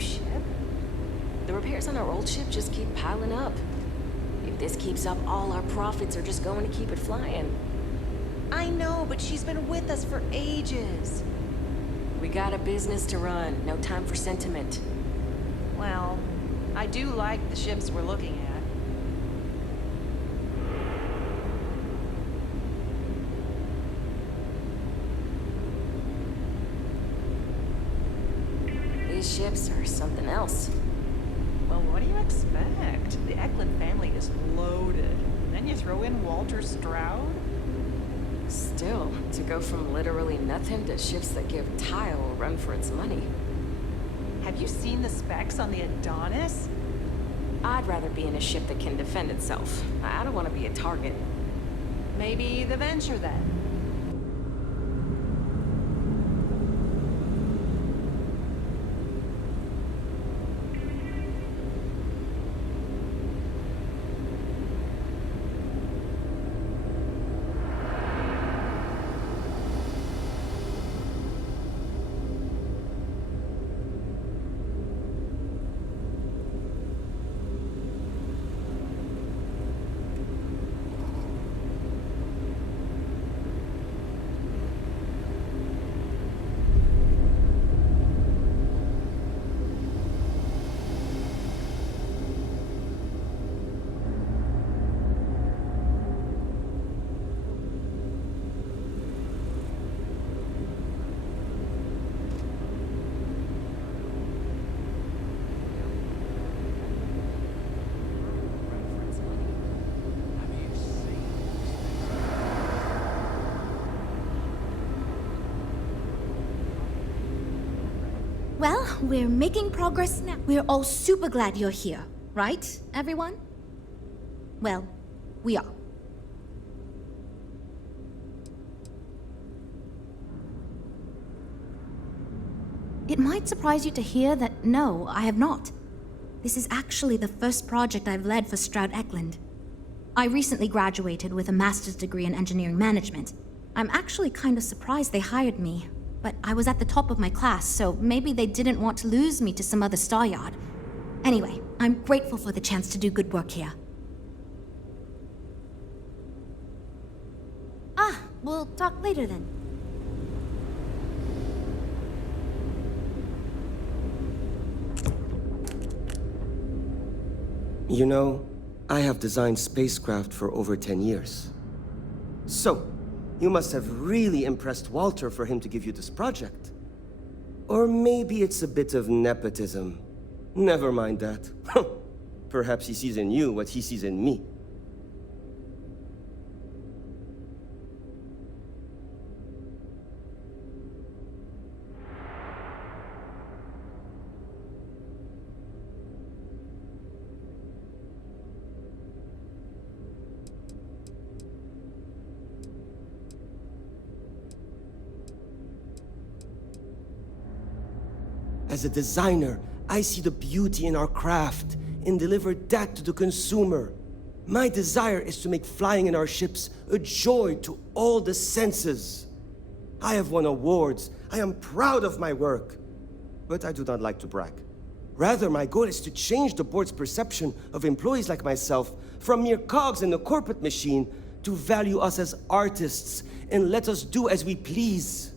ship? The repairs on our old ship just keep piling up. If this keeps up, all our profits are just going to keep it flying. I know, but she's been with us for ages. We got a business to run, no time for sentiment. Well, I do like the ships we're looking at. These ships are something else. Well, what do you expect? The Eklund family is loaded. And then you throw in Walter Stroud? Still, to go from literally nothing to ships that give Tile a run for its money. Have you seen the specs on the Adonis? I'd rather be in a ship that can defend itself. I don't want to be a target. Maybe the Venture then. Well, we're making progress now. We're all super glad you're here, right, everyone? Well, we are. It might surprise you to hear that no, I have not. This is actually the first project I've led for Stroud Eklund. I recently graduated with a master's degree in engineering management. I'm actually kind of surprised they hired me. But I was at the top of my class, so maybe they didn't want to lose me to some other star yard. Anyway, I'm grateful for the chance to do good work here. We'll talk later then. You know, I have designed spacecraft for over 10 years. So, you must have really impressed Walter for him to give you this project. Or maybe it's a bit of nepotism. Never mind that. Perhaps he sees in you what he sees in me. As a designer, I see the beauty in our craft and deliver that to the consumer. My desire is to make flying in our ships a joy to all the senses. I have won awards. I am proud of my work. But I do not like to brag. Rather, my goal is to change the board's perception of employees like myself from mere cogs in the corporate machine to value us as artists and let us do as we please.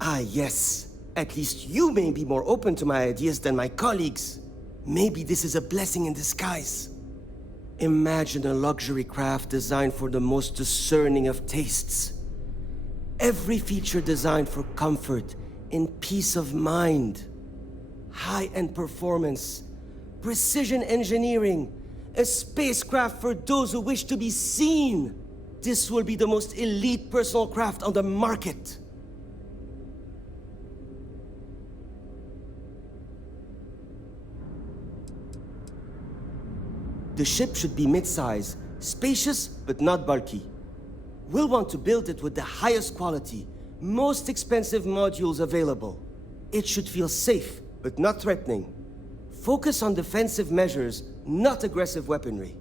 Ah, yes. At least you may be more open to my ideas than my colleagues. Maybe this is a blessing in disguise. Imagine a luxury craft designed for the most discerning of tastes. Every feature designed for comfort and peace of mind. High-end performance, precision engineering, a spacecraft for those who wish to be seen. This will be the most elite personal craft on the market. The ship should be mid-size, spacious but not bulky. We'll want to build it with the highest quality, most expensive modules available. It should feel safe, but not threatening. Focus on defensive measures, not aggressive weaponry.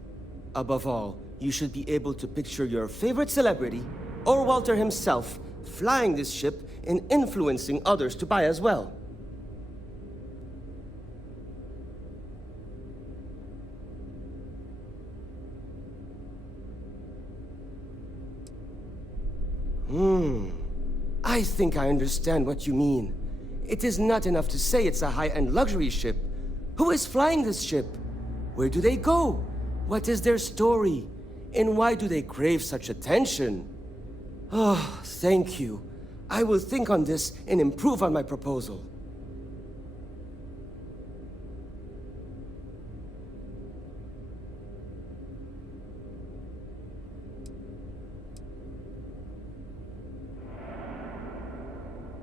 Above all, you should be able to picture your favorite celebrity, or Walter himself, flying this ship and influencing others to buy as well. I think I understand what you mean. It is not enough to say it's a high-end luxury ship. Who is flying this ship? Where do they go? What is their story? And why do they crave such attention? Oh, thank you. I will think on this and improve on my proposal.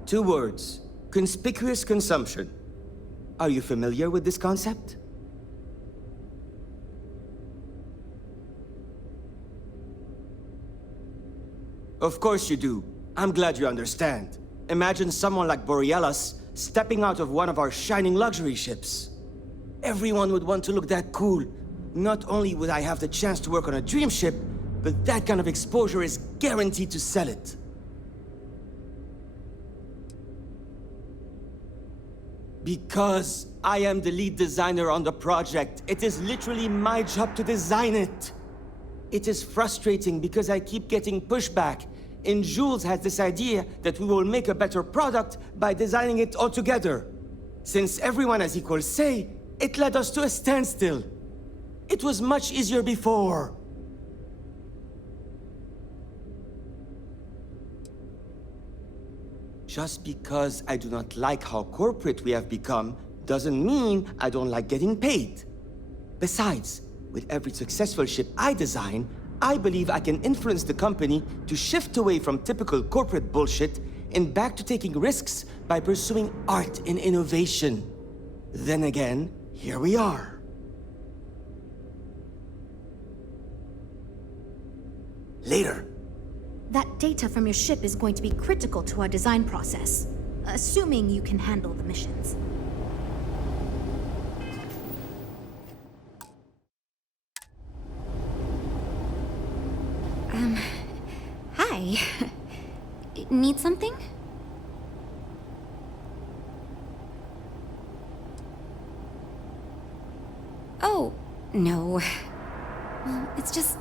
Two words. Conspicuous consumption. Are you familiar with this concept? Of course you do. I'm glad you understand. Imagine someone like Borealis stepping out of one of our shining luxury ships. Everyone would want to look that cool. Not only would I have the chance to work on a dream ship, but that kind of exposure is guaranteed to sell it. Because I am the lead designer on the project, it is literally my job to design it. It is frustrating because I keep getting pushback, and Jules has this idea that we will make a better product by designing it all together. Since everyone has equal say, it led us to a standstill. It was much easier before. Just because I do not like how corporate we have become, doesn't mean I don't like getting paid. Besides, with every successful ship I design, I believe I can influence the company to shift away from typical corporate bullshit and back to taking risks by pursuing art and innovation. Then again, here we are. Later. That data from your ship is going to be critical to our design process, assuming you can handle the missions. Hi. Need something? Oh, no. Well, it's just...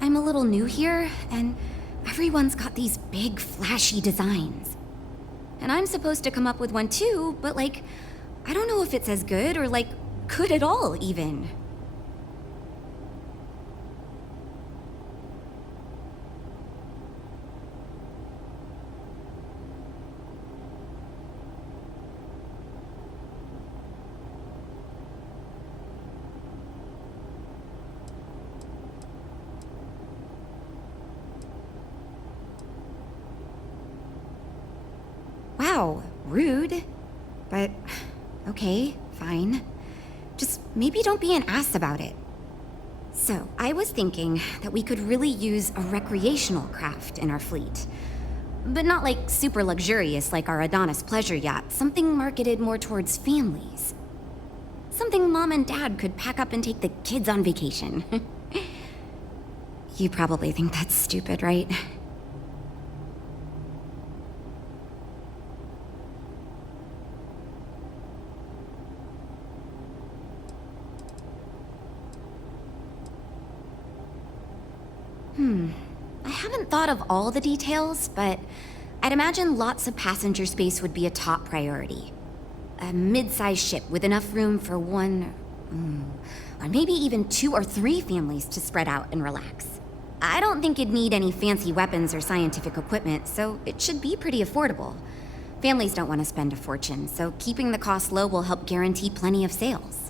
I'm a little new here, and everyone's got these big, flashy designs. And I'm supposed to come up with one too, but like, I don't know if it's as good or like, good at all, even. Wow, rude. But, okay, fine. Just maybe don't be an ass about it. So, I was thinking that we could really use a recreational craft in our fleet. But not like super luxurious like our Adonis pleasure yacht, something marketed more towards families. Something mom and dad could pack up and take the kids on vacation. You probably think that's stupid, right? I haven't thought of all the details, but I'd imagine lots of passenger space would be a top priority. A mid-sized ship with enough room for one, or maybe even 2 or 3 families to spread out and relax. I don't think it'd need any fancy weapons or scientific equipment, so it should be pretty affordable. Families don't want to spend a fortune, so keeping the cost low will help guarantee plenty of sales.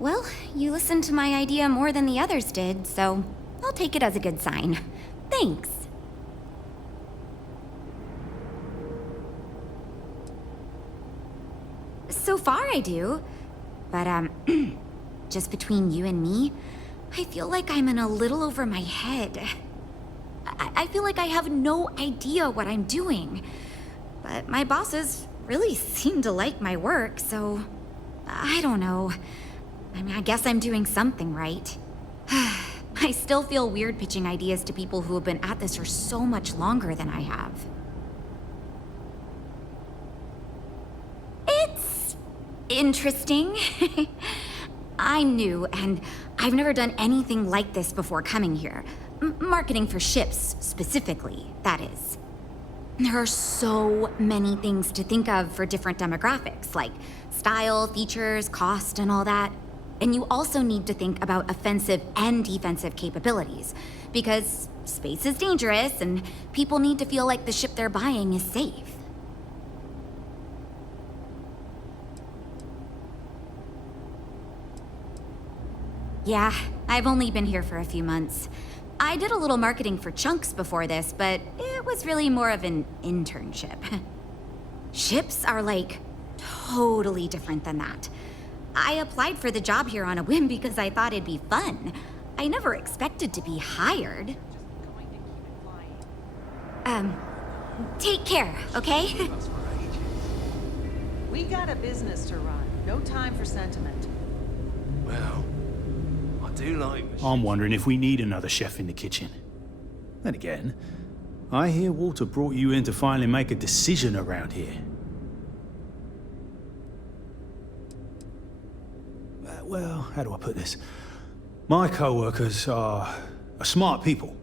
Well, you listened to my idea more than the others did, so I'll take it as a good sign. Thanks. So far I do. But, just between you and me, I feel like I'm in a little over my head. I feel like I have no idea what I'm doing. But my bosses really seem to like my work, so I don't know. I mean, I guess I'm doing something right. I still feel weird pitching ideas to people who have been at this for so much longer than I have. It's interesting. I'm new, and I've never done anything like this before coming here. Marketing for ships, specifically, that is. There are so many things to think of for different demographics, like style, features, cost, and all that. And you also need to think about offensive and defensive capabilities, because space is dangerous, and people need to feel like the ship they're buying is safe. Yeah, I've only been here for a few months. I did a little marketing for Chunks before this, but it was really more of an internship. Ships are, like, totally different than that. I applied for the job here on a whim because I thought it'd be fun. I never expected to be hired. Take care, okay? We got a business to run. No time for sentiment. Well, I do like machines. I'm wondering if we need another chef in the kitchen. Then again, I hear Walter brought you in to finally make a decision around here. Well, how do I put this? My co-workers are smart people.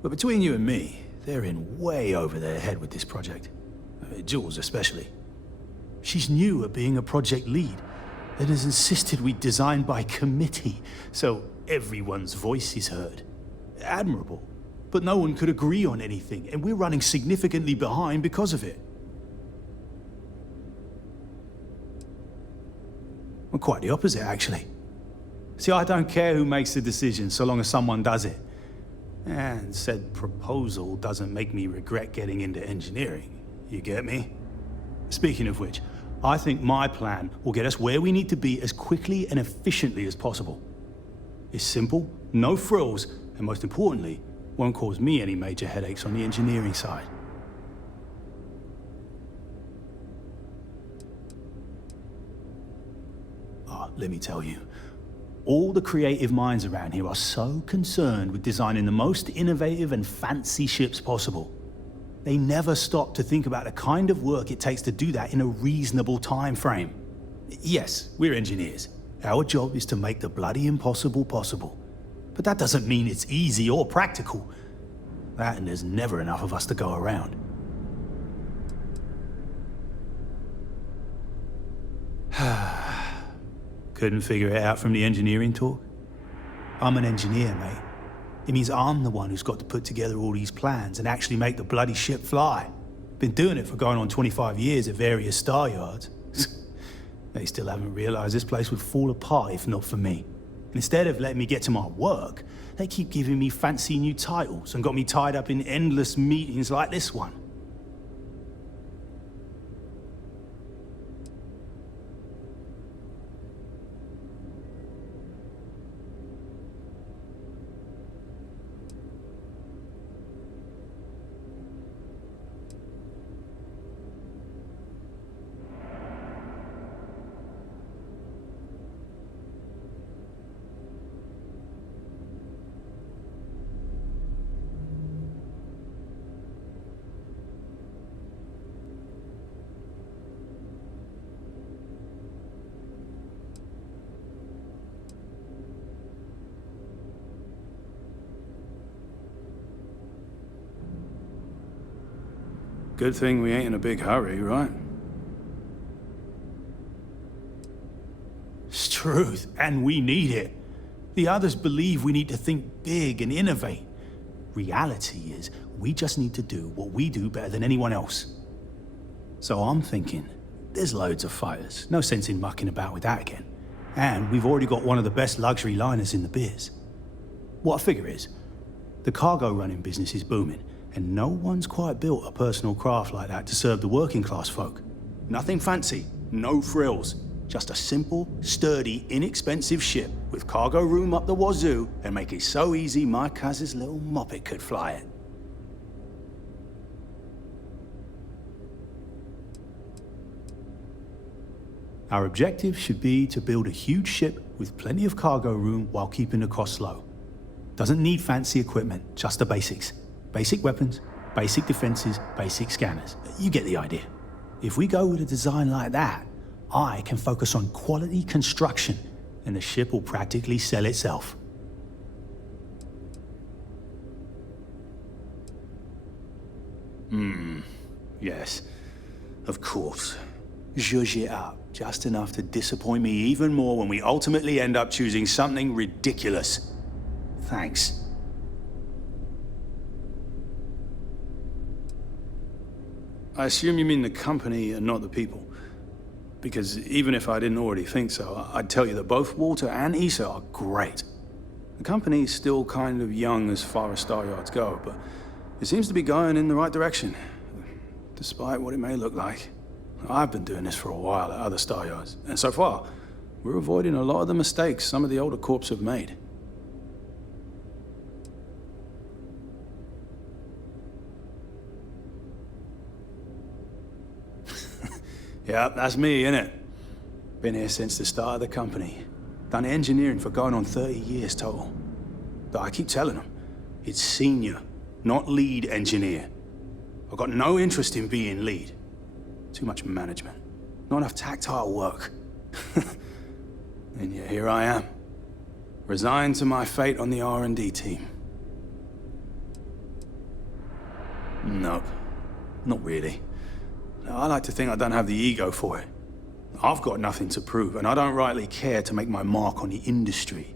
But between you and me, they're in way over their head with this project. Jules especially. She's new at being a project lead and has insisted we design by committee, so everyone's voice is heard. Admirable. But no one could agree on anything, and we're running significantly behind because of it. Well, quite the opposite, actually. See, I don't care who makes the decision, so long as someone does it. And said proposal doesn't make me regret getting into engineering. You get me? Speaking of which, I think my plan will get us where we need to be as quickly and efficiently as possible. It's simple, no frills, and most importantly, won't cause me any major headaches on the engineering side. Let me tell you, all the creative minds around here are so concerned with designing the most innovative and fancy ships possible. They never stop to think about the kind of work it takes to do that in a reasonable time frame. Yes, we're engineers. Our job is to make the bloody impossible possible. But that doesn't mean it's easy or practical. That and there's never enough of us to go around. Couldn't figure it out from the engineering talk? I'm an engineer, mate. It means I'm the one who's got to put together all these plans and actually make the bloody ship fly. Been doing it for going on 25 years at various star yards. They still haven't realized this place would fall apart if not for me. Instead of letting me get to my work, they keep giving me fancy new titles and got me tied up in endless meetings like this one. Good thing we ain't in a big hurry, right? It's truth, and we need it. The others believe we need to think big and innovate. Reality is, we just need to do what we do better than anyone else. So I'm thinking, there's loads of fighters. No sense in mucking about with that again. And we've already got one of the best luxury liners in the biz. What I figure is, the cargo running business is booming, and no one's quite built a personal craft like that to serve the working class folk. Nothing fancy, no frills, just a simple, sturdy, inexpensive ship with cargo room up the wazoo and make it so easy my cousin's little moppet could fly it. Our objective should be to build a huge ship with plenty of cargo room while keeping the costs low. Doesn't need fancy equipment, just the basics. Basic weapons, basic defenses, basic scanners. You get the idea. If we go with a design like that, I can focus on quality construction, and the ship will practically sell itself. Yes, of course. Zhuzh it up, just enough to disappoint me even more when we ultimately end up choosing something ridiculous. Thanks. I assume you mean the company and not the people. Because even if I didn't already think so, I'd tell you that both Walter and Issa are great. The company's still kind of young as far as Star Yards go, but it seems to be going in the right direction, despite what it may look like. I've been doing this for a while at other Star Yards, and so far, we're avoiding a lot of the mistakes some of the older corps have made. Yeah, that's me, innit? Been here since the start of the company. Done engineering for going on 30 years total. But I keep telling them, it's senior, not lead engineer. I've got no interest in being lead. Too much management. Not enough tactile work. And yet here I am. Resigned to my fate on the R&D team. Nope. Not really. I like to think I don't have the ego for it. I've got nothing to prove, and I don't rightly care to make my mark on the industry.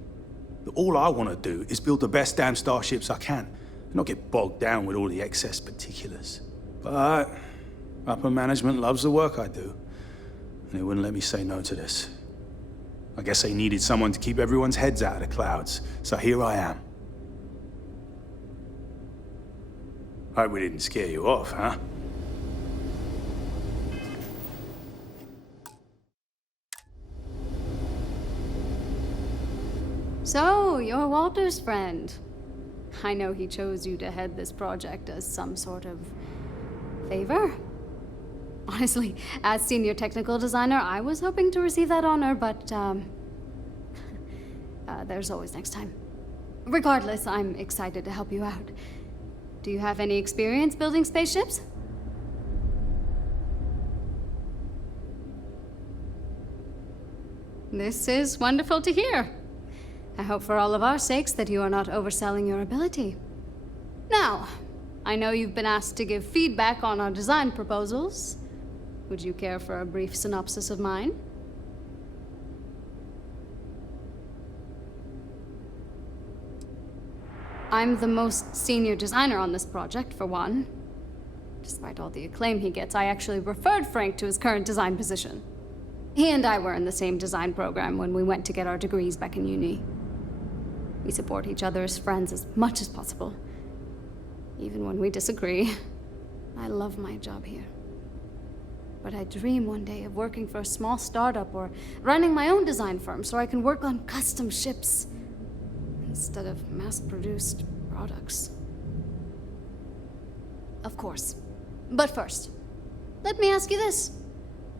All I want to do is build the best damn starships I can, and not get bogged down with all the excess particulars. But upper management loves the work I do, and they wouldn't let me say no to this. I guess they needed someone to keep everyone's heads out of the clouds, so here I am. Hope we didn't scare you off, huh? So, you're Walter's friend. I know he chose you to head this project as some sort of favor. Honestly, as senior technical designer, I was hoping to receive that honor, but there's always next time. Regardless, I'm excited to help you out. Do you have any experience building spaceships? This is wonderful to hear. I hope for all of our sakes that you are not overselling your ability. Now, I know you've been asked to give feedback on our design proposals. Would you care for a brief synopsis of mine? I'm the most senior designer on this project, for one. Despite all the acclaim he gets, I actually referred Frank to his current design position. He and I were in the same design program when we went to get our degrees back in uni. We support each other as friends as much as possible. Even when we disagree. I love my job here. But I dream one day of working for a small startup or running my own design firm so I can work on custom ships instead of mass-produced products. Of course. But first, let me ask you this.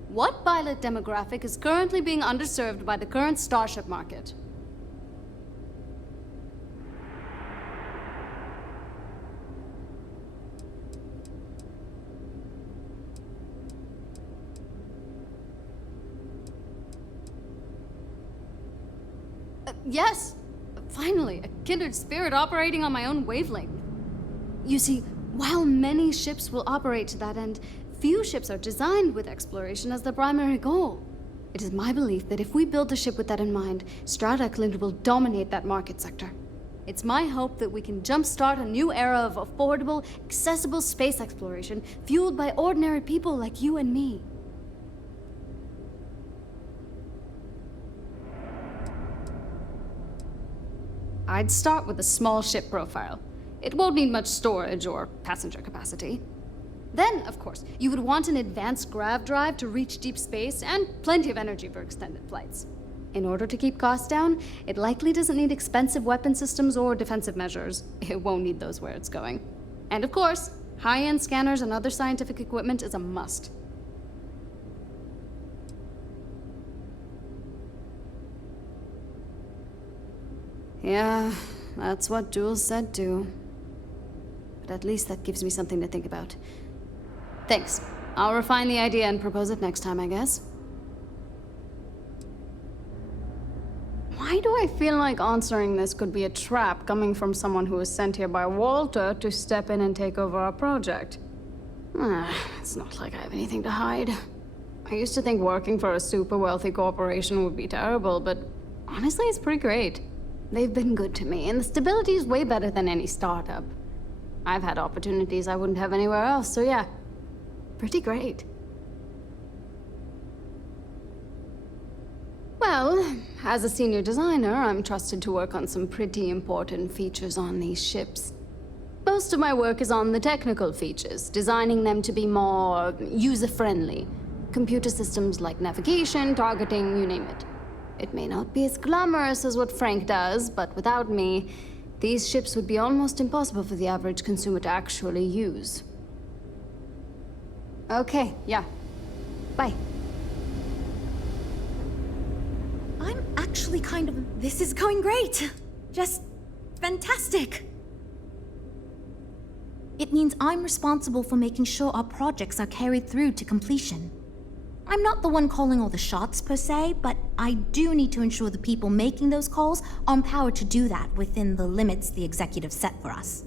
What pilot demographic is currently being underserved by the current starship market? Yes, finally, a kindred spirit operating on my own wavelength. You see, while many ships will operate to that end, few ships are designed with exploration as their primary goal. It is my belief that if we build a ship with that in mind, Stroud Eklund will dominate that market sector. It's my hope that we can jumpstart a new era of affordable, accessible space exploration fueled by ordinary people like you and me. I'd start with a small ship profile. It won't need much storage or passenger capacity. Then, of course, you would want an advanced grav drive to reach deep space and plenty of energy for extended flights. In order to keep costs down, it likely doesn't need expensive weapon systems or defensive measures. It won't need those where it's going. And of course, high-end scanners and other scientific equipment is a must. Yeah, that's what Jules said too. But at least that gives me something to think about. Thanks. I'll refine the idea and propose it next time, I guess. Why do I feel like answering this could be a trap coming from someone who was sent here by Walter to step in and take over our project? It's not like I have anything to hide. I used to think working for a super wealthy corporation would be terrible, but honestly, it's pretty great. They've been good to me, and the stability is way better than any startup. I've had opportunities I wouldn't have anywhere else, so yeah, pretty great. Well, as a senior designer, I'm trusted to work on some pretty important features on these ships. Most of my work is on the technical features, designing them to be more user-friendly. Computer systems like navigation, targeting, you name it. It may not be as glamorous as what Frank does, but without me, these ships would be almost impossible for the average consumer to actually use. Okay, yeah. Bye. I'm actually kind of... This is going great. Just fantastic. It means I'm responsible for making sure our projects are carried through to completion. I'm not the one calling all the shots per se, but I do need to ensure the people making those calls are empowered to do that within the limits the executive set for us.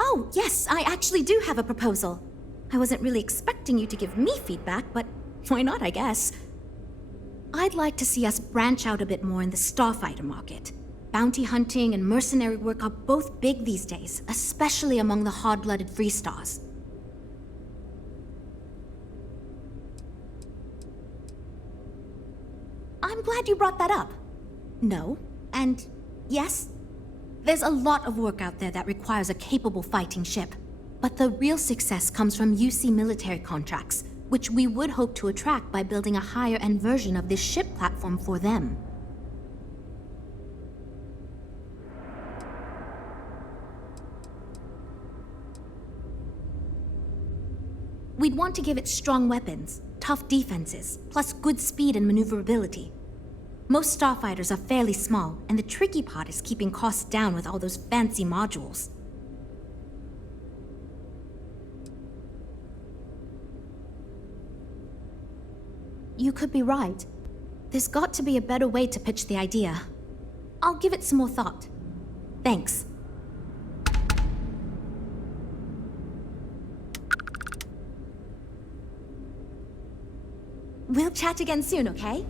Oh, yes, I actually do have a proposal. I wasn't really expecting you to give me feedback, but why not, I guess? I'd like to see us branch out a bit more in the starfighter market. Bounty hunting and mercenary work are both big these days, especially among the hard-blooded free stars. I'm glad you brought that up. No, and yes, there's a lot of work out there that requires a capable fighting ship. But the real success comes from UC military contracts, which we would hope to attract by building a higher-end version of this ship platform for them. We'd want to give it strong weapons, tough defenses, plus good speed and maneuverability. Most starfighters are fairly small, and the tricky part is keeping costs down with all those fancy modules. You could be right. There's got to be a better way to pitch the idea. I'll give it some more thought. Thanks. We'll chat again soon, okay?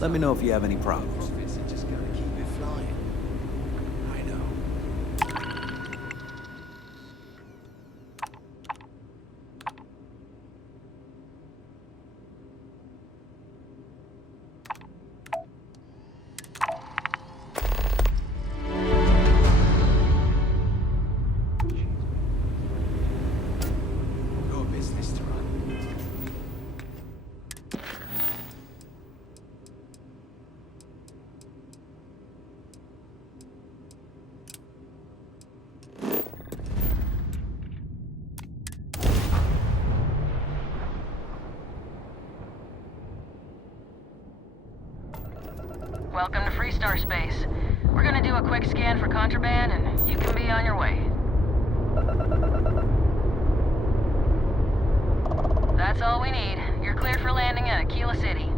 Let me know if you have any problems. Profits are just going to keep it flying. Welcome to Freestar Space. We're gonna do a quick scan for contraband, and you can be on your way. That's all we need. You're cleared for landing at Aquila City.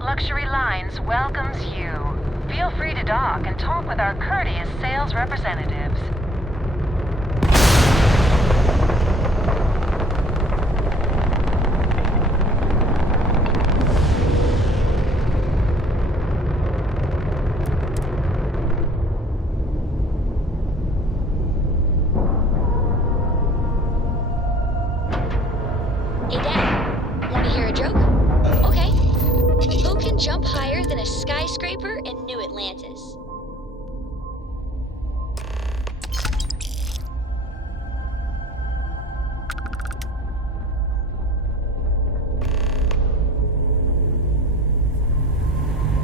Luxury Lines welcomes you. Feel free to dock and talk with our courteous sales representatives. Hey, Dad. Want to hear a joke? Okay. Who can jump higher than a skyscraper in New Atlantis?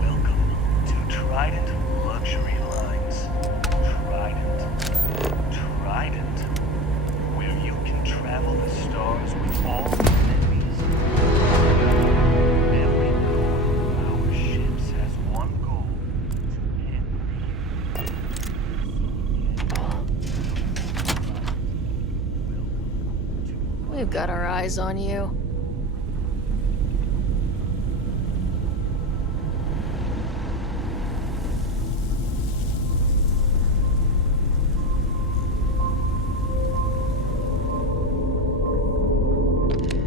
Welcome to Trident Luxury Lines. Trident, where you can travel the stars with all amenities. Every crew of our ships has one goal: to We've got our eyes on you.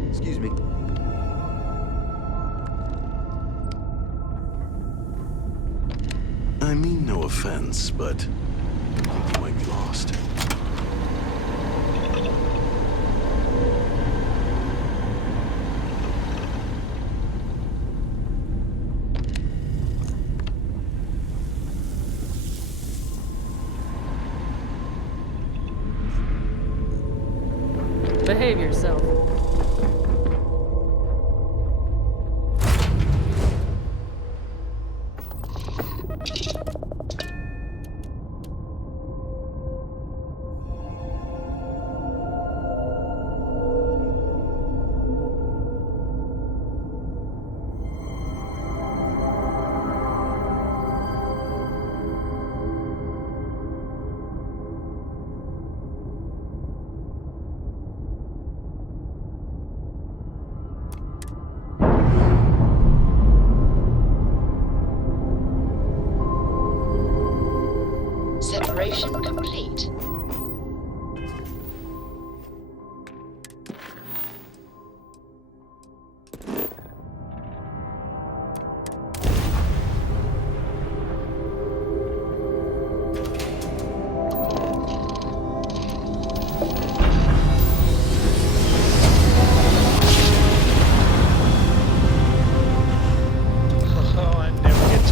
Excuse me. I mean no offense, but I think you might be lost. Behave yourself. Separation complete. Oh, I never get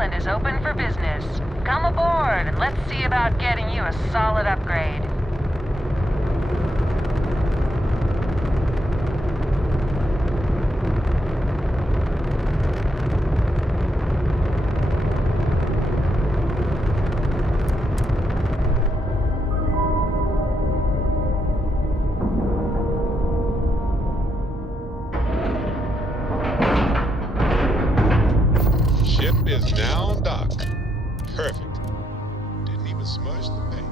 Eklund is open for business. Come aboard and let's see about getting you a solid upgrade. Ship is now docked. Perfect. Didn't even smudge the paint.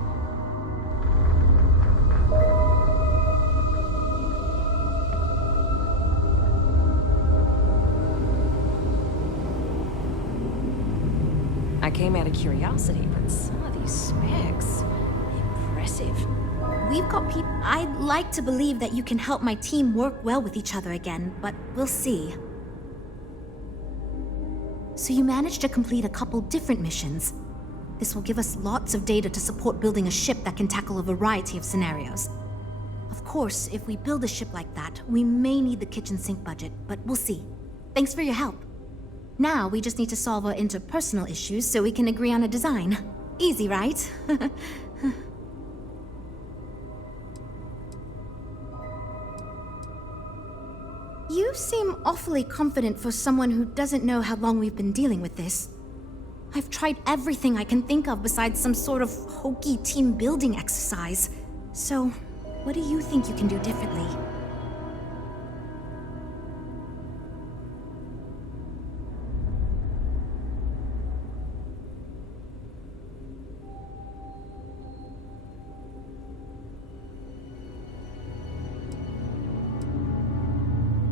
I came out of curiosity, but some of these specs... impressive. We've got people. I'd like to believe that you can help my team work well with each other again, but we'll see. So you managed to complete a couple different missions. This will give us lots of data to support building a ship that can tackle a variety of scenarios. Of course, if we build a ship like that, we may need the kitchen sink budget, but we'll see. Thanks for your help. Now we just need to solve our interpersonal issues so we can agree on a design. Easy, right? You seem awfully confident for someone who doesn't know how long we've been dealing with this. I've tried everything I can think of besides some sort of hokey team building exercise. So, what do you think you can do differently?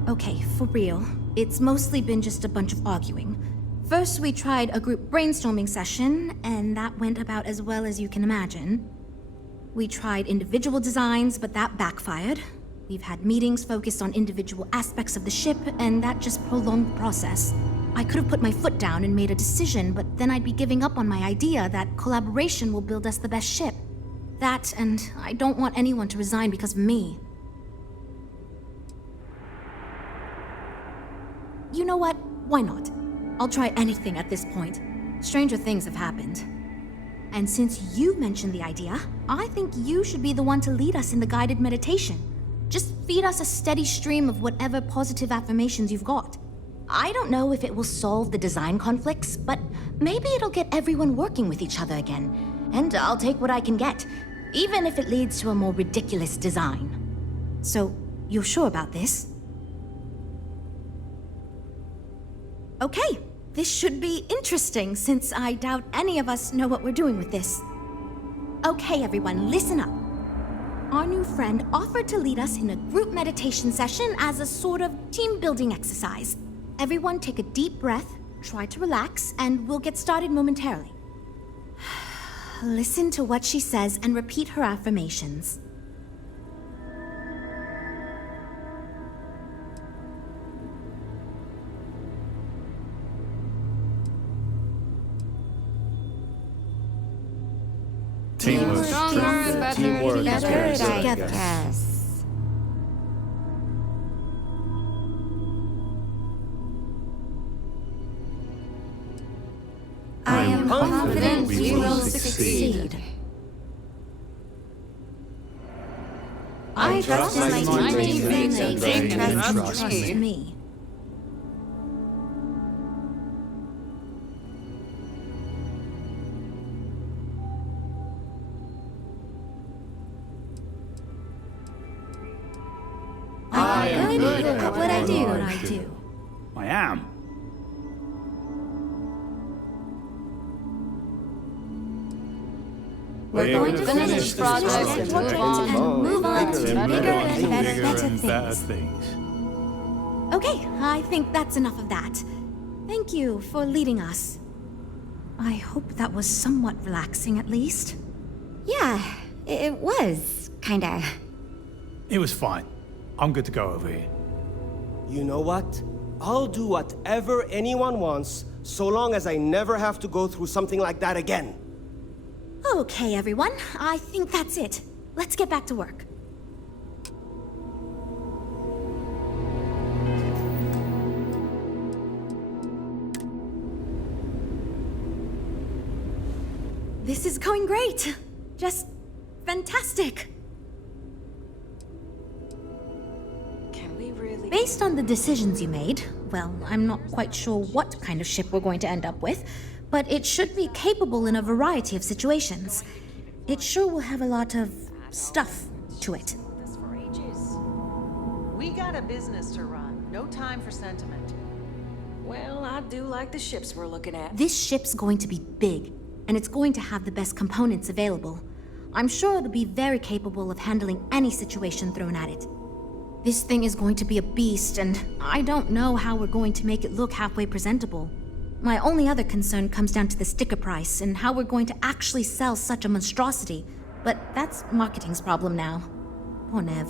Okay, for real. It's mostly been just a bunch of arguing. First, we tried a group brainstorming session, and that went about as well as you can imagine. We tried individual designs, but that backfired. We've had meetings focused on individual aspects of the ship, and that just prolonged the process. I could have put my foot down and made a decision, but then I'd be giving up on my idea that collaboration will build us the best ship. That, and I don't want anyone to resign because of me. You know what? Why not? I'll try anything at this point. Stranger things have happened. And since you mentioned the idea, I think you should be the one to lead us in the guided meditation. Just feed us a steady stream of whatever positive affirmations you've got. I don't know if it will solve the design conflicts, but maybe it'll get everyone working with each other again. And I'll take what I can get, even if it leads to a more ridiculous design. So, you're sure about this? Okay, this should be interesting since I doubt any of us know what we're doing with this. Okay, everyone, listen up. Our new friend offered to lead us in a group meditation session as a sort of team-building exercise. Everyone take a deep breath, try to relax, and we'll get started momentarily. Listen to what she says and repeat her affirmations. Teamwork, stronger, better Teamwork, together. Together. Yes. I am confident we will Succeed. I trust my teammates and they trust Trust me. me. I am good at What I do. what I do. I am. We're going to finish this project and move on. Move on to Bigger bigger and better better things. things. Okay, I think that's enough of that. Thank you for leading us. I hope that was somewhat relaxing, at least. Yeah, it was, kinda. It was fine. I'm good to go over here. You know what? I'll do whatever anyone wants, so long as I never have to go through something like that again. Okay, everyone. I think that's it. Let's get back to work. This is going great. Just fantastic. Can we really... Based on the decisions you made, well, I'm not quite sure what kind of ship we're going to end up with, but it should be capable in a variety of situations. It sure will have a lot of stuff to it. We got a business to run. No time for sentiment. Well, I do like the ships we're looking at. This ship's going to be big, and it's going to have the best components available. I'm sure it'll be very capable of handling any situation thrown at it. This thing is going to be a beast, and I don't know how we're going to make it look halfway presentable. My only other concern comes down to the sticker price and how we're going to actually sell such a monstrosity. But that's marketing's problem now. Poor Nev.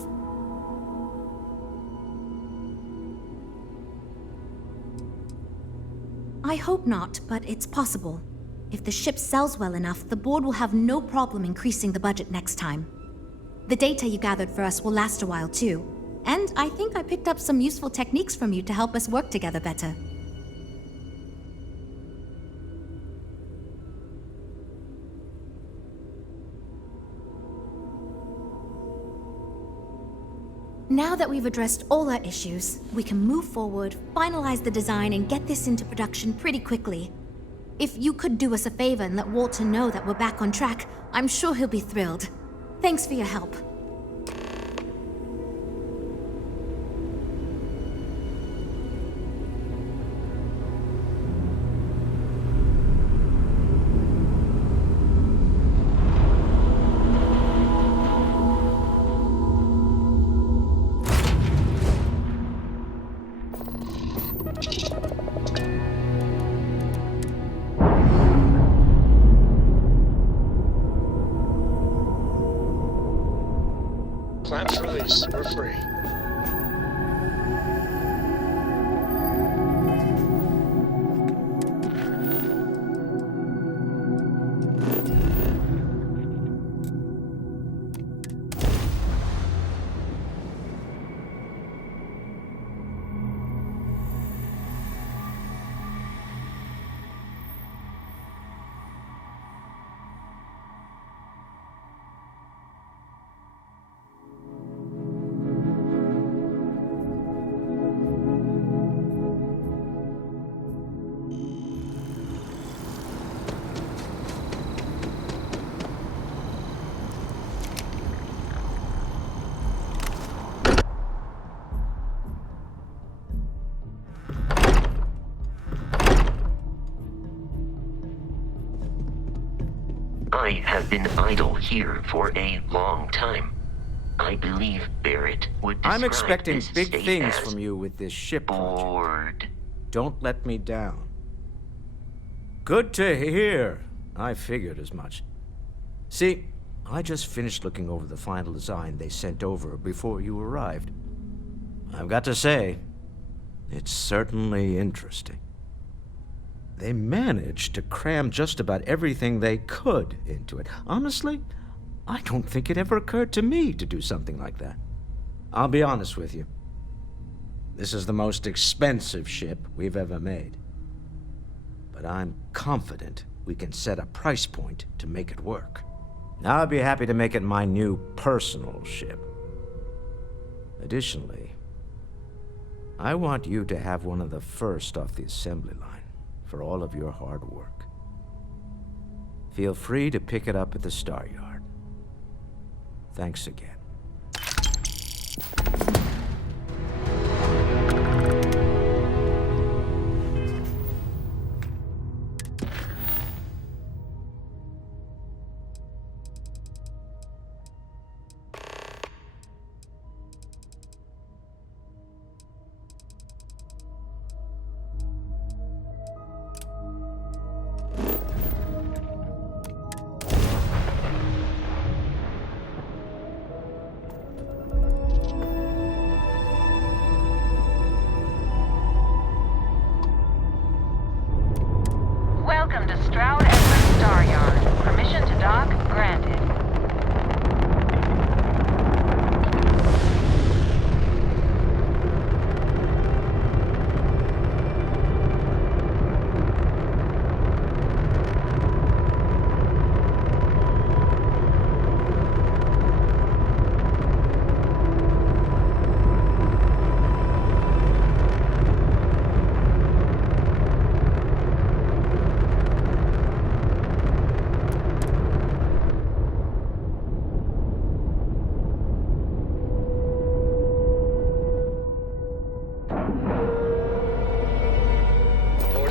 I hope not, but it's possible. If the ship sells well enough, the board will have no problem increasing the budget next time. The data you gathered for us will last a while too. And I think I picked up some useful techniques from you to help us work together better. Now that we've addressed all our issues, we can move forward, finalize the design, and get this into production pretty quickly. If you could do us a favor and let Walter know that we're back on track, I'm sure he'll be thrilled. Thanks for your help. Plans released. We're free. I have been idle here for a long time. I believe Barrett would describe I'm expecting this big state things as from you with this ship project. bored. Don't let me down. Good to hear. I figured as much. See, I just finished looking over the final design they sent over before you arrived. I've got to say, it's certainly interesting. They managed to cram just about everything they could into it. Honestly, I don't think it ever occurred to me to do something like that. I'll be honest with you. This is the most expensive ship we've ever made. But I'm confident we can set a price point to make it work. Now I'd be happy to make it my new personal ship. Additionally, I want you to have one of the first off the assembly line for all of your hard work. Feel free to pick it up at the Star Yard. Thanks again.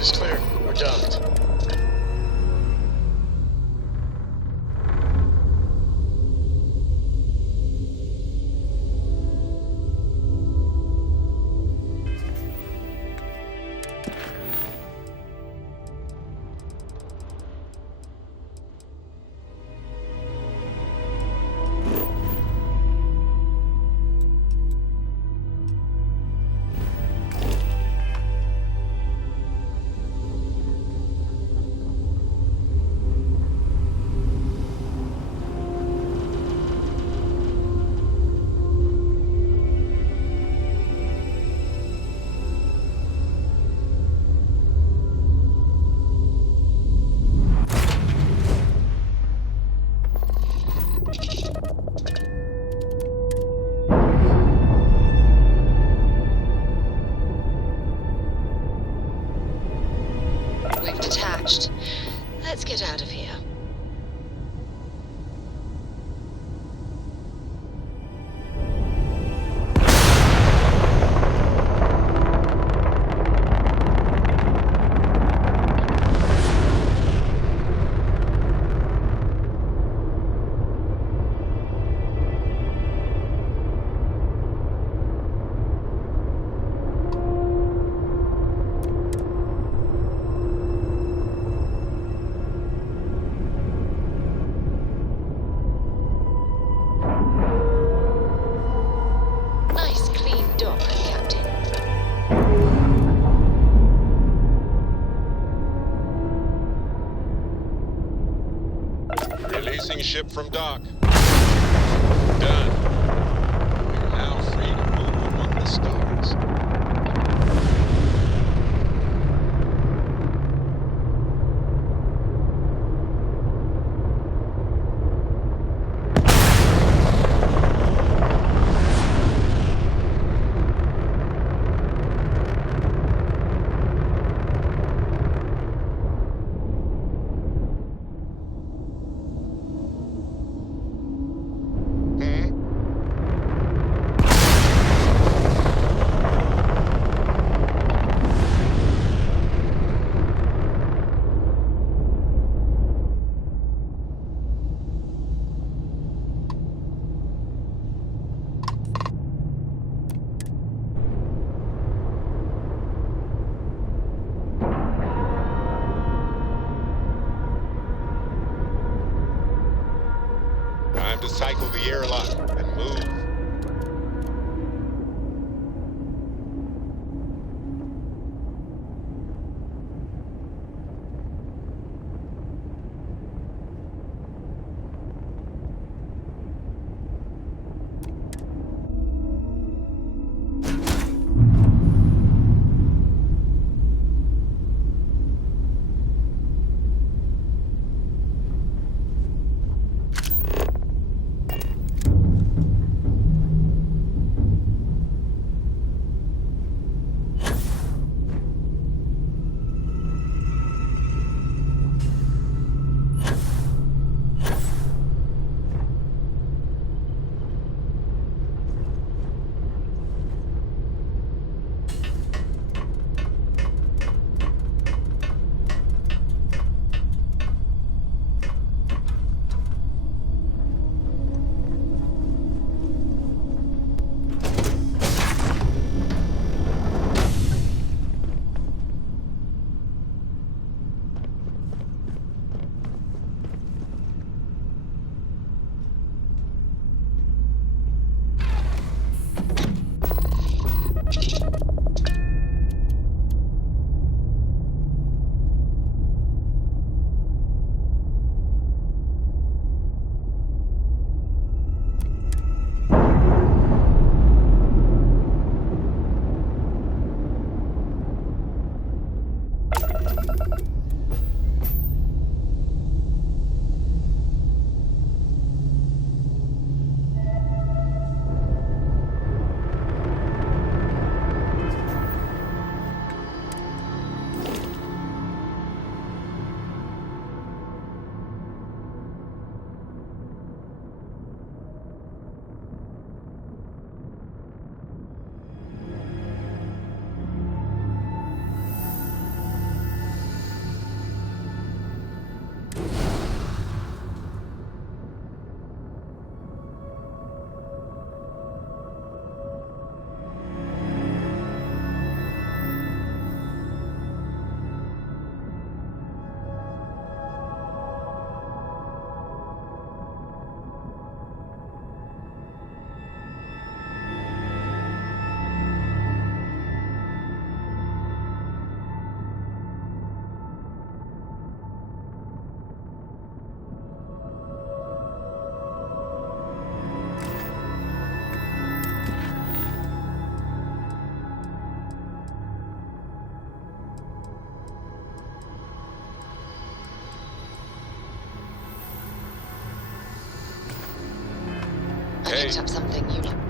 is clear. We're docked. We've detached. Let's get out of here. Nice clean dock, Captain. Releasing ship from dock. Done. We are now free to move among the stars. Time to cycle the airlock and move. picked up something you know.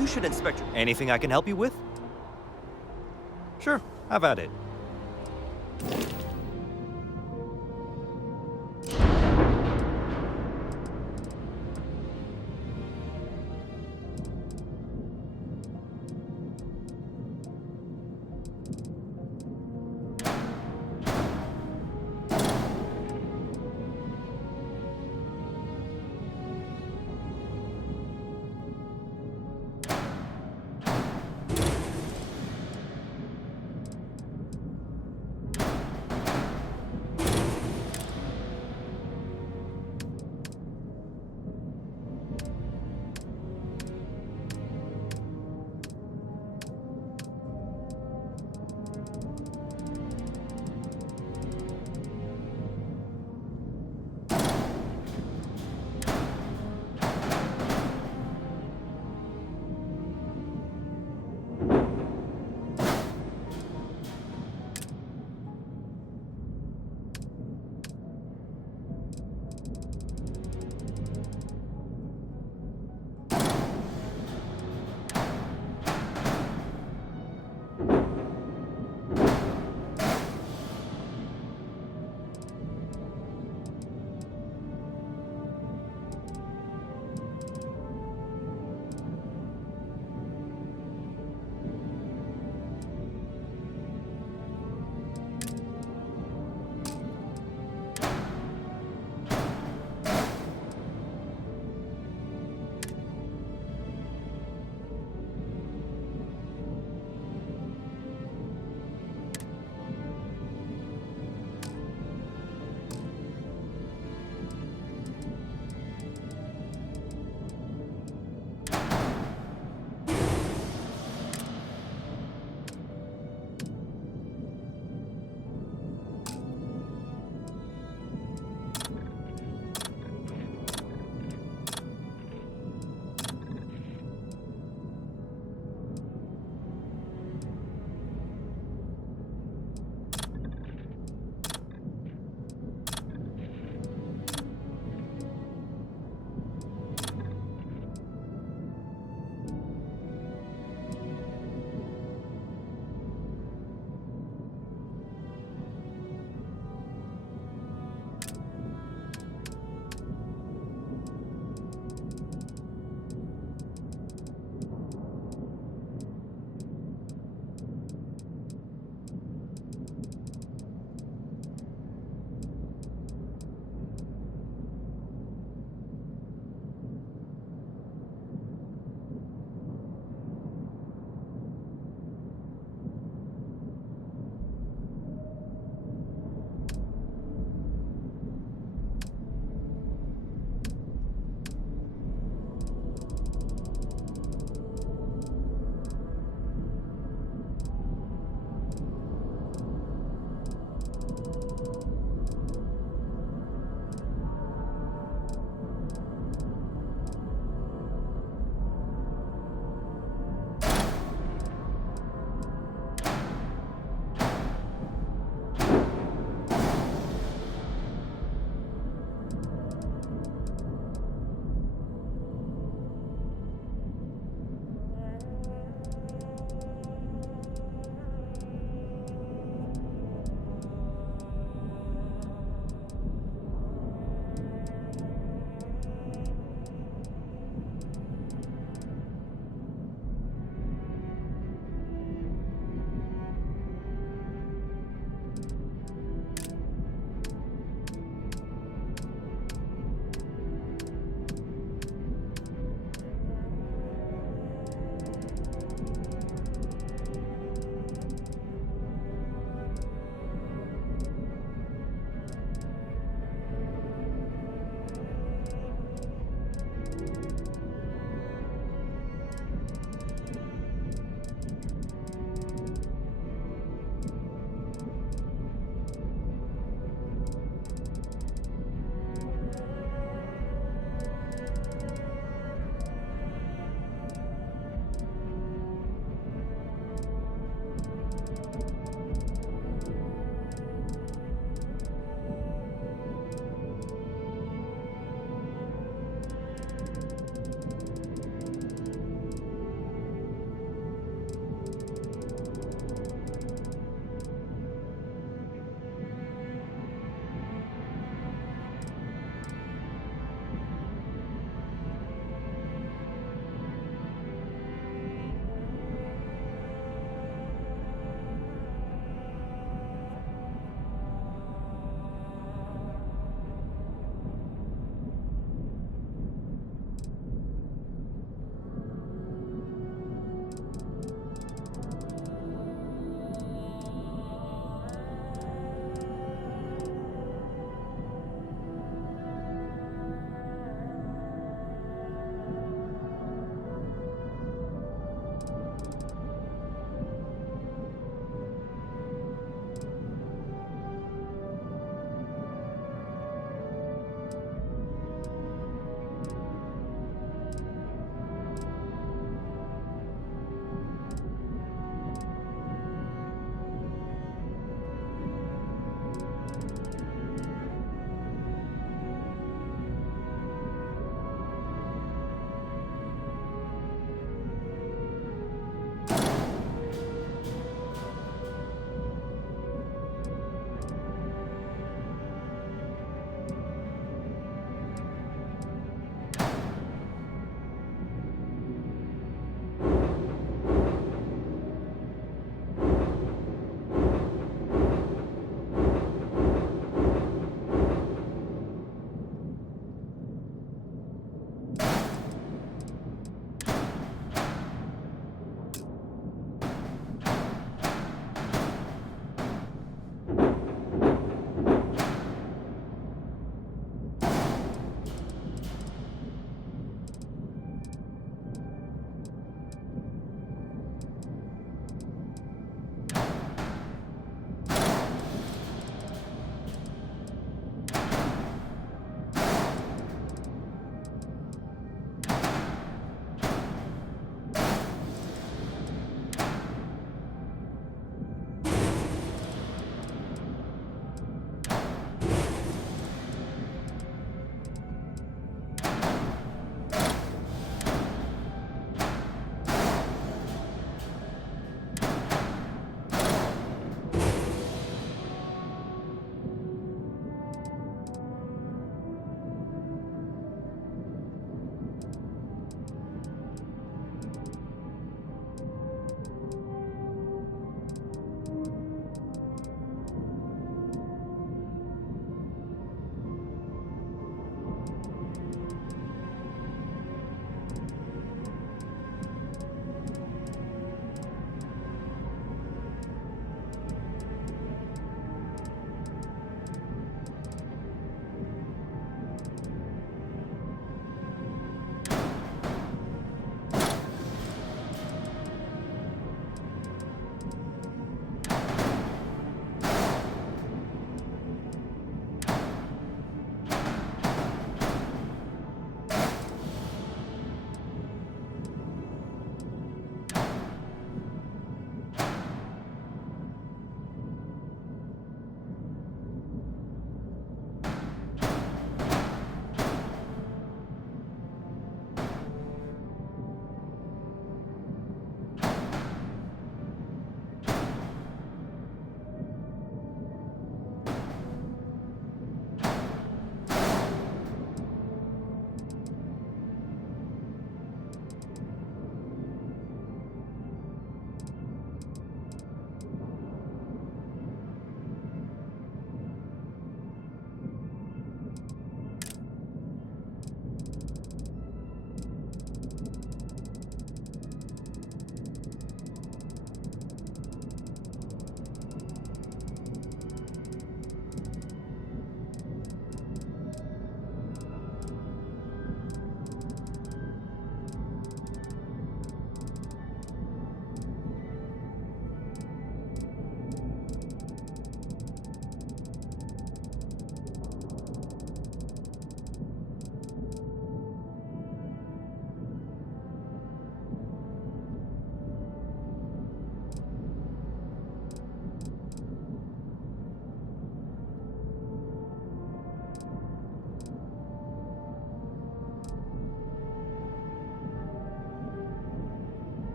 You should inspect your... Anything I can help you with? Sure, have at it.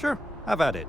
Sure, have at it.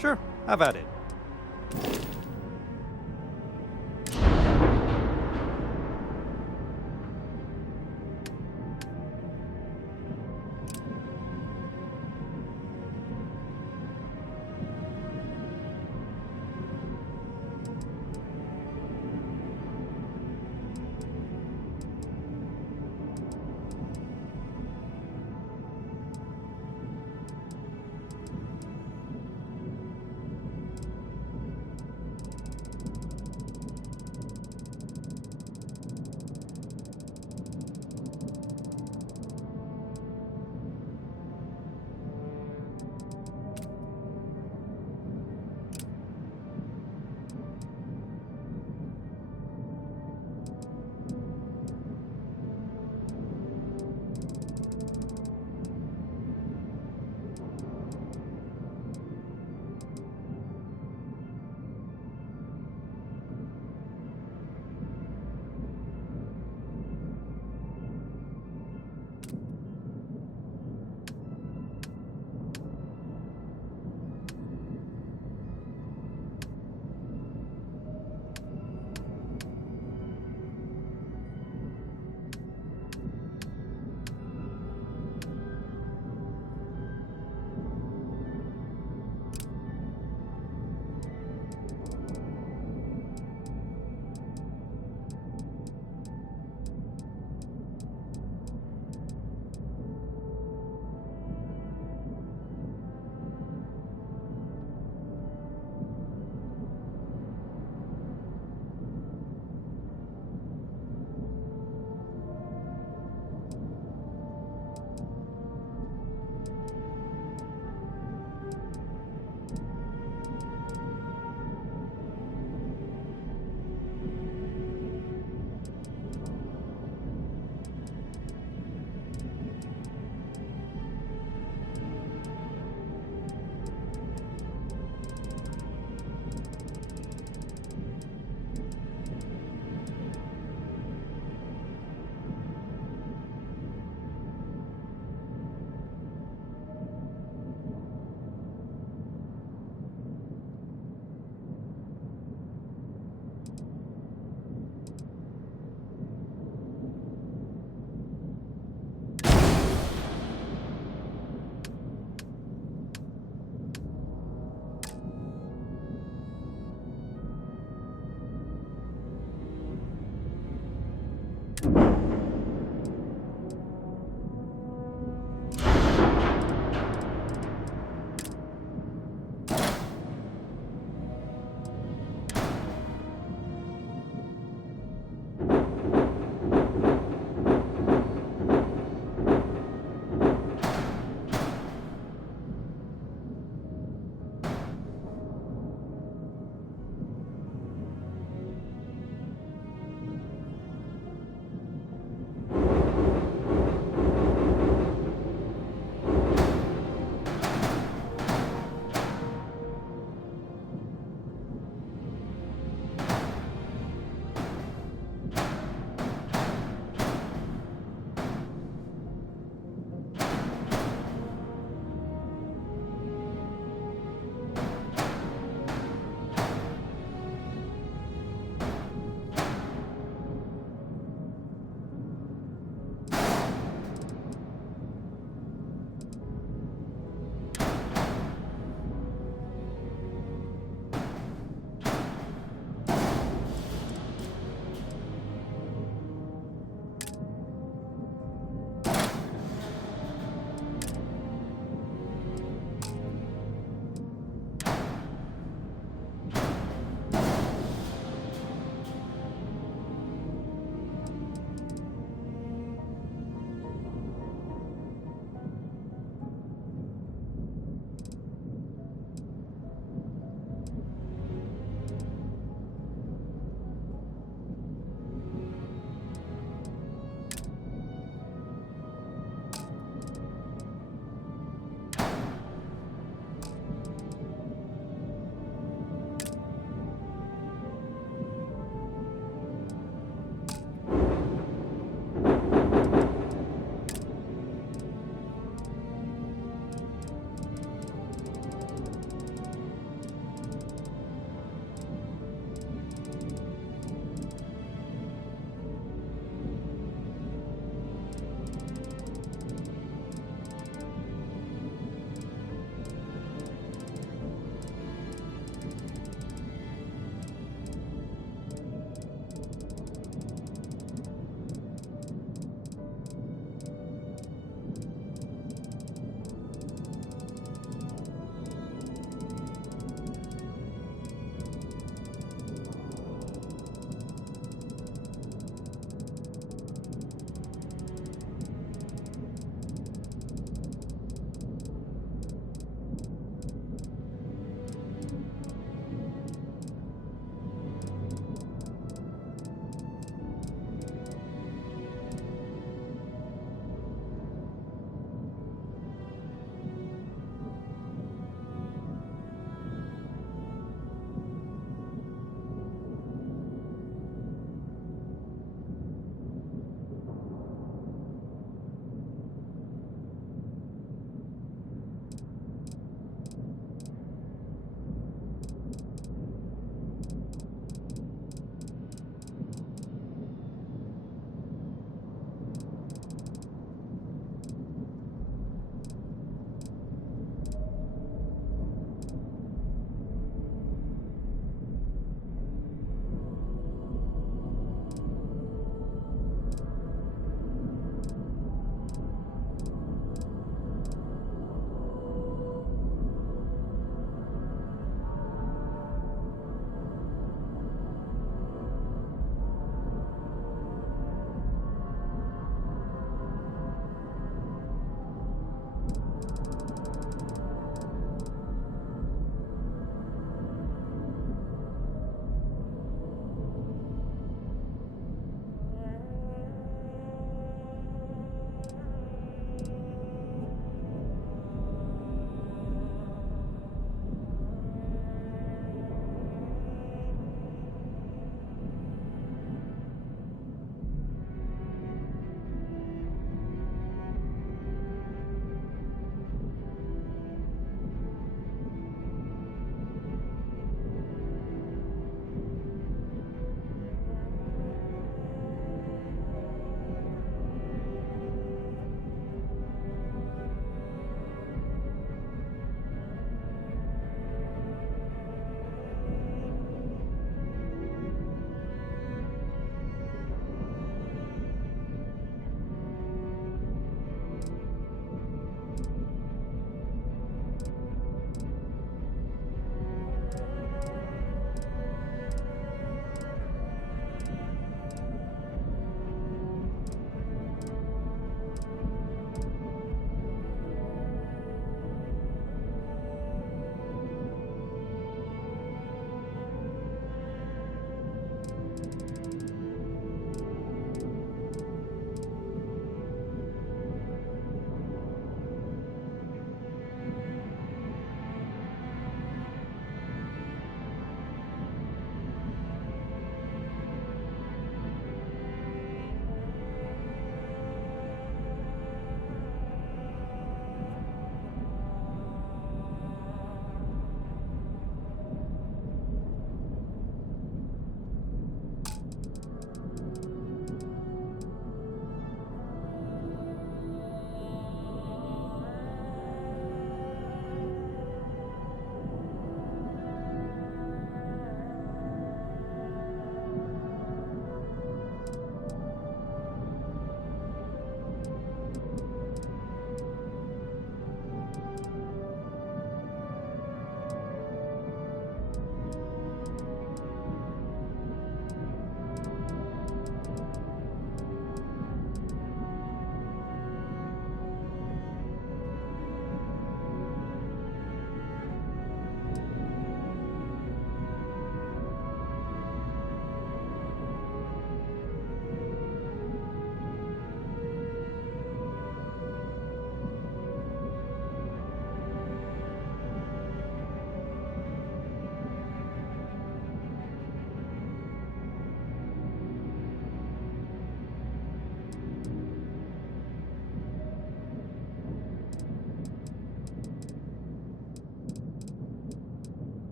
Sure, have at it.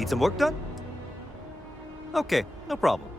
Need some work done? Okay, no problem.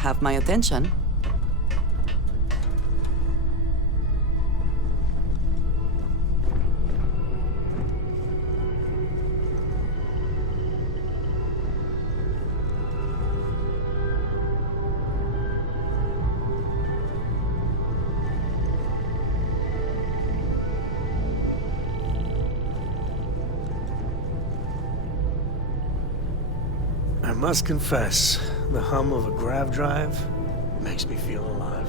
have my attention. I must confess, the hum of a grav drive makes me feel alive.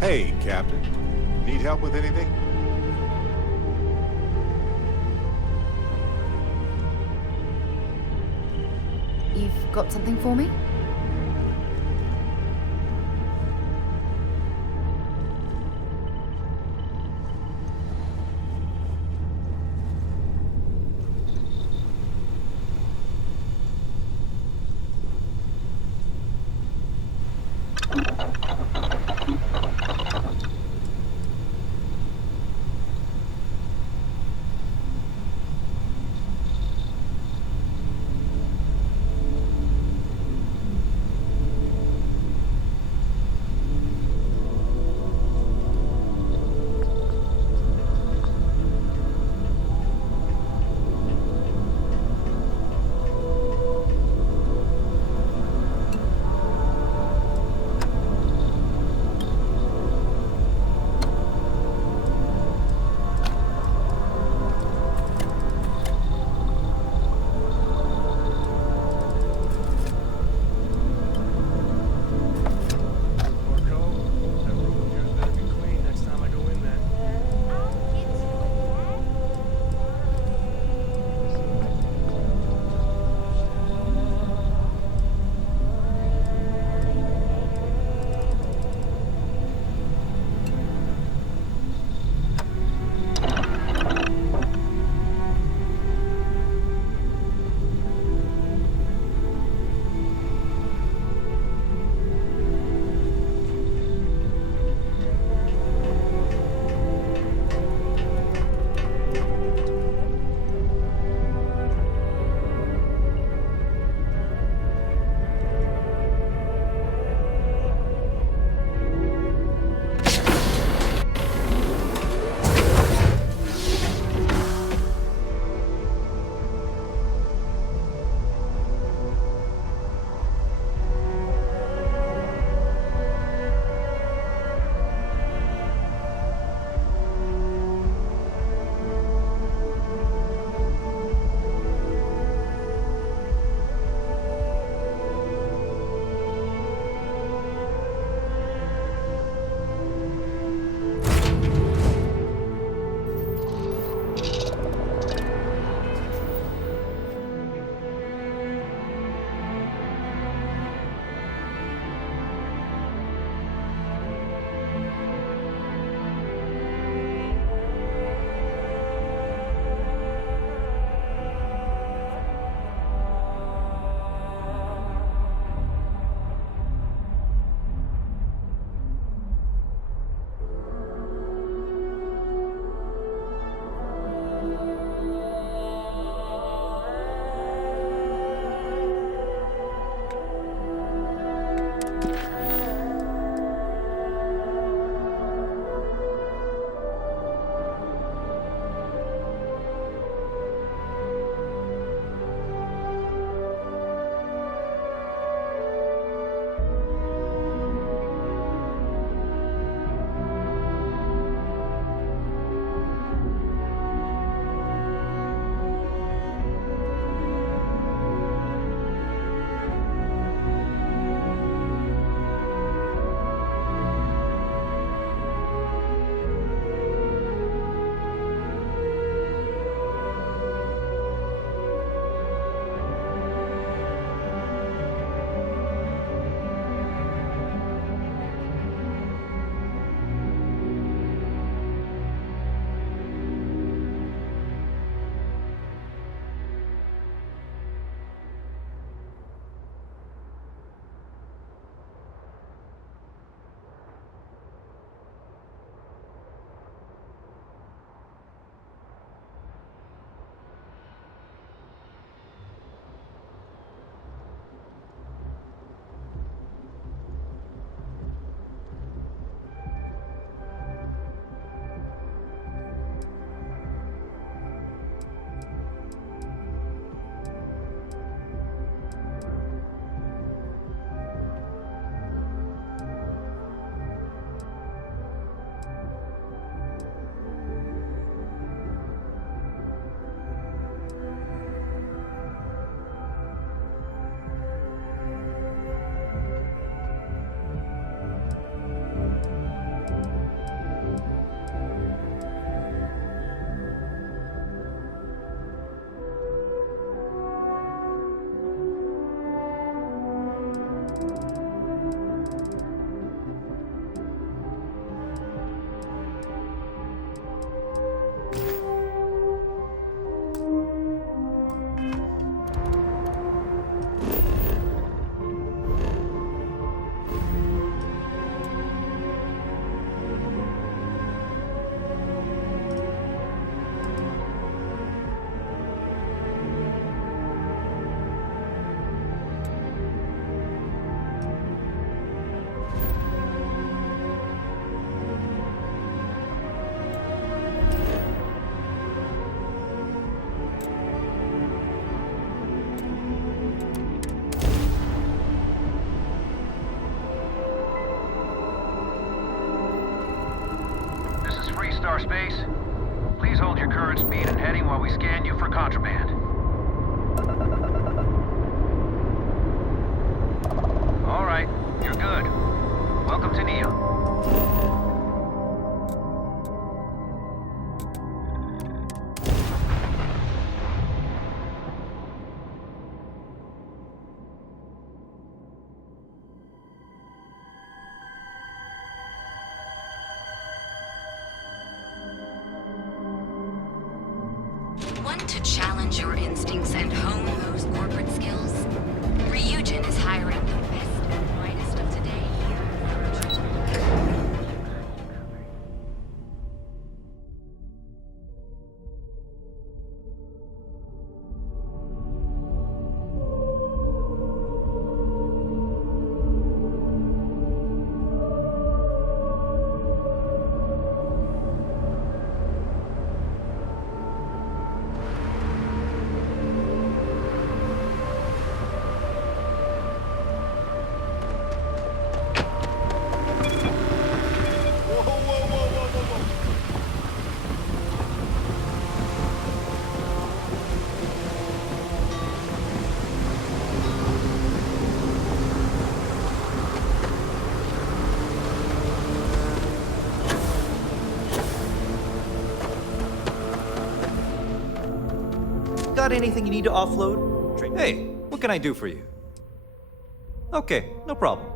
Hey, Captain. Need help with anything? You've got something for me? Star Space. Please hold your current speed and heading while we scan you for contraband. All right, you're good. Welcome to Neo. Want to challenge your instincts and hone those corporate skills? Ryujin is hiring the best and brightest of today here. Got anything you need to offload? Hey, what can I do for you? Okay, no problem.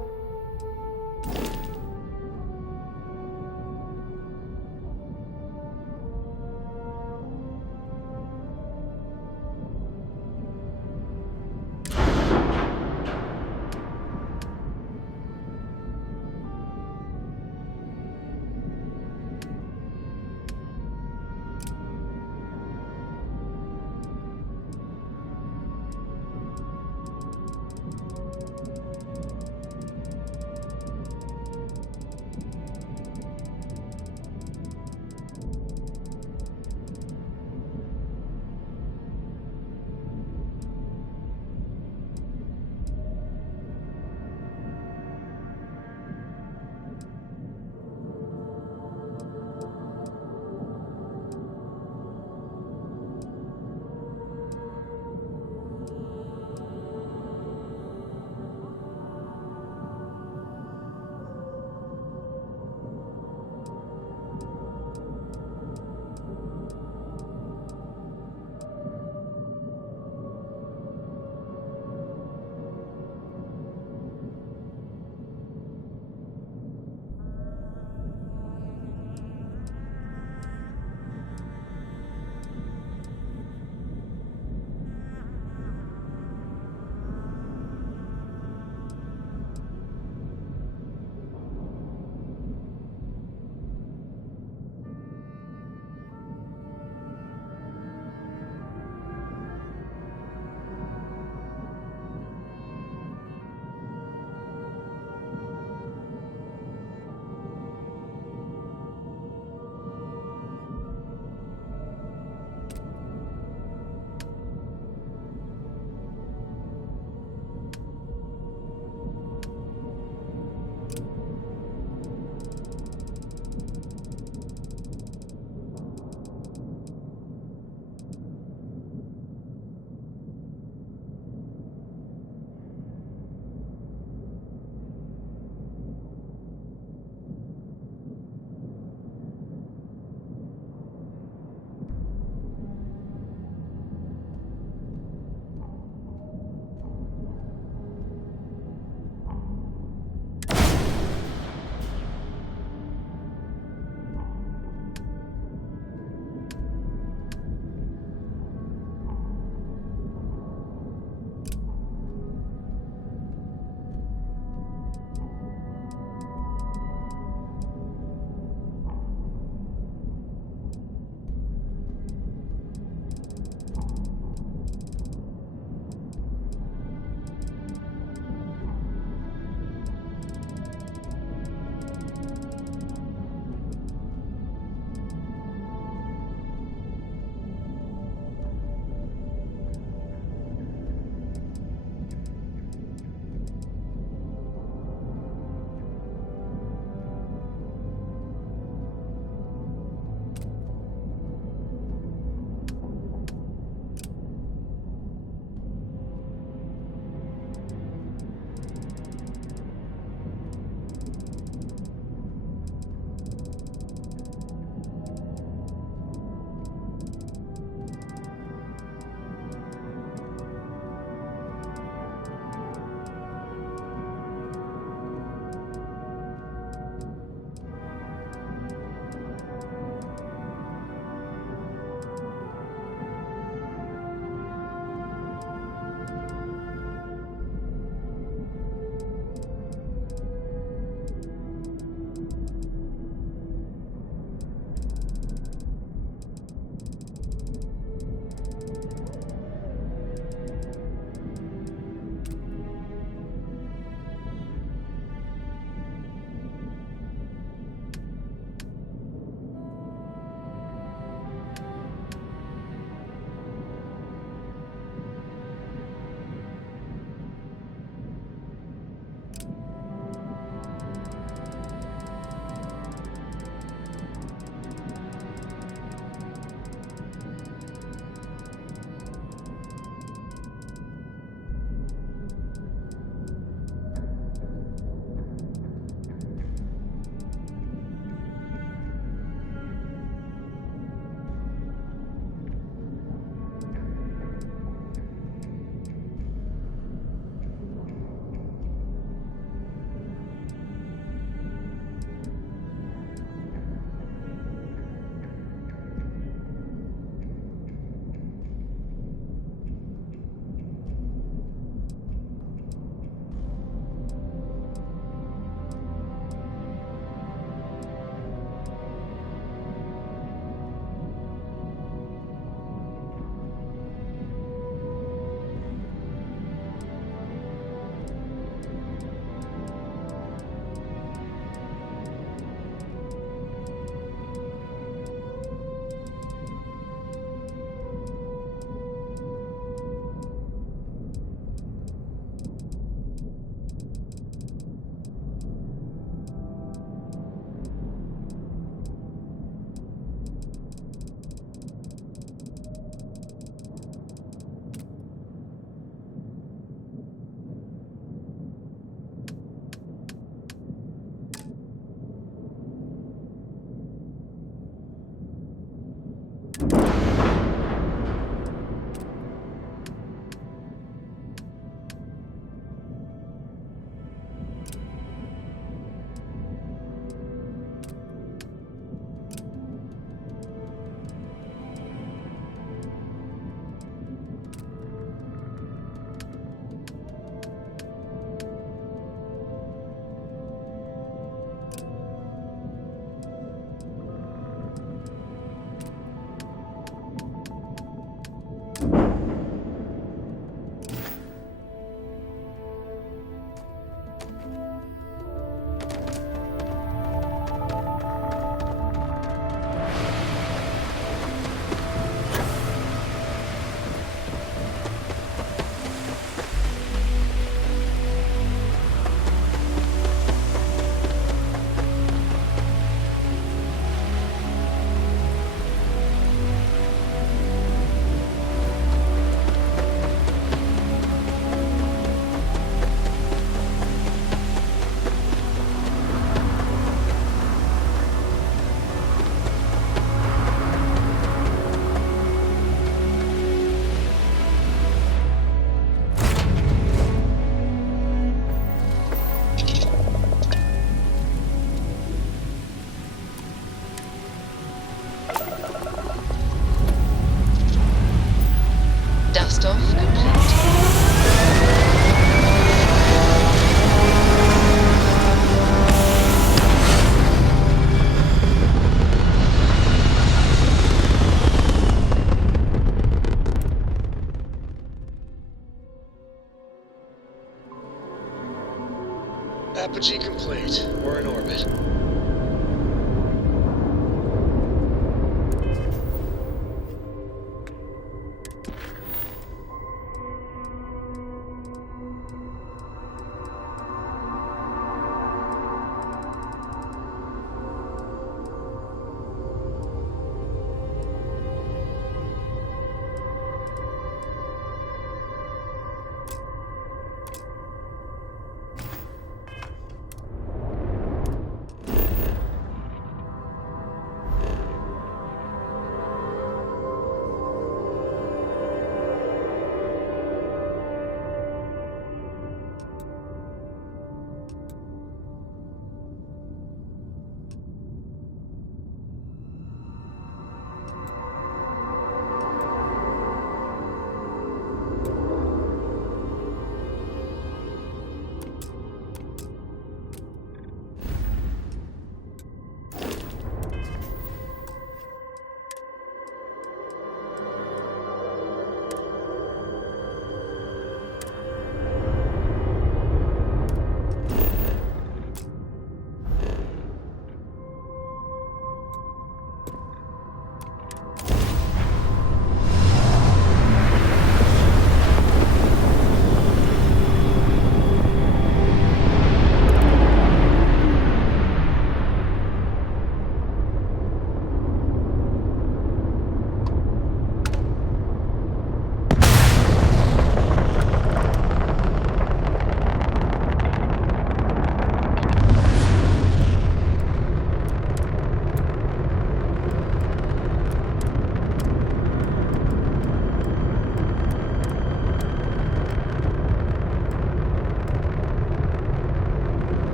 Apogee complete. We're in orbit.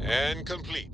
And complete.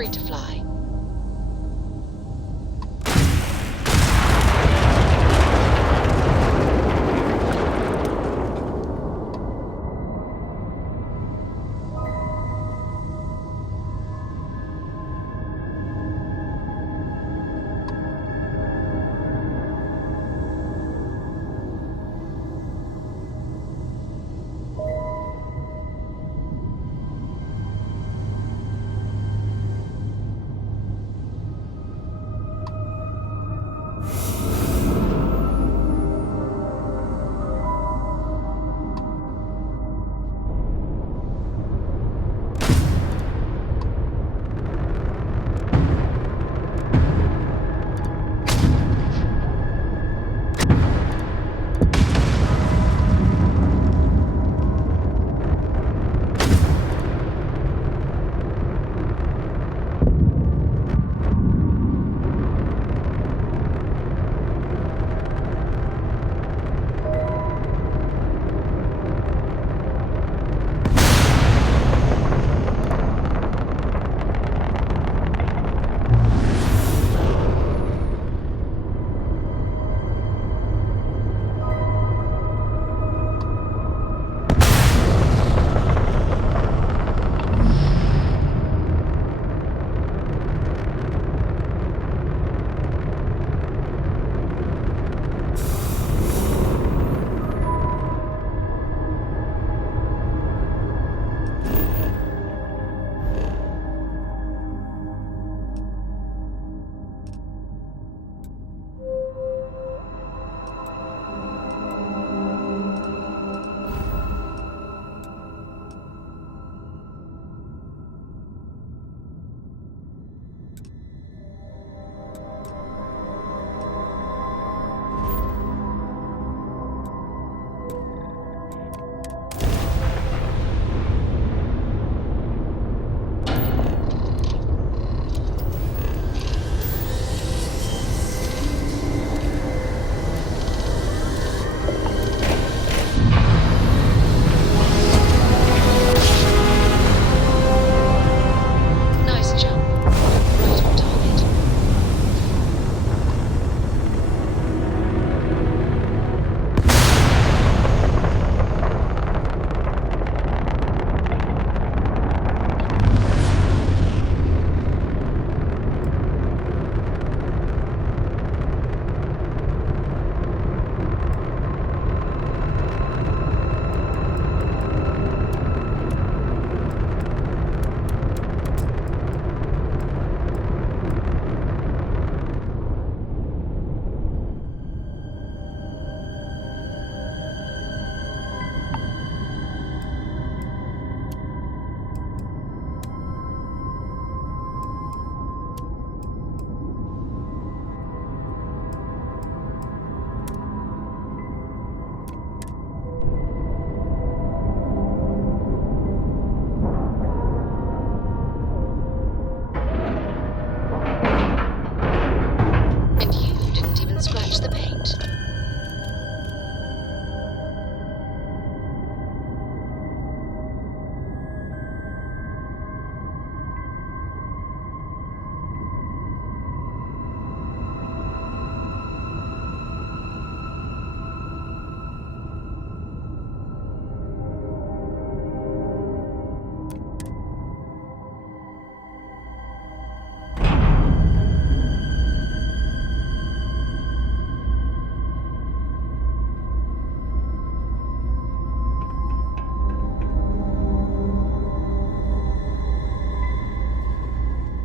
free to fly.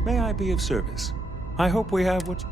May I be of service? I hope we have what...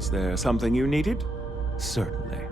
Was there something you needed? Certainly.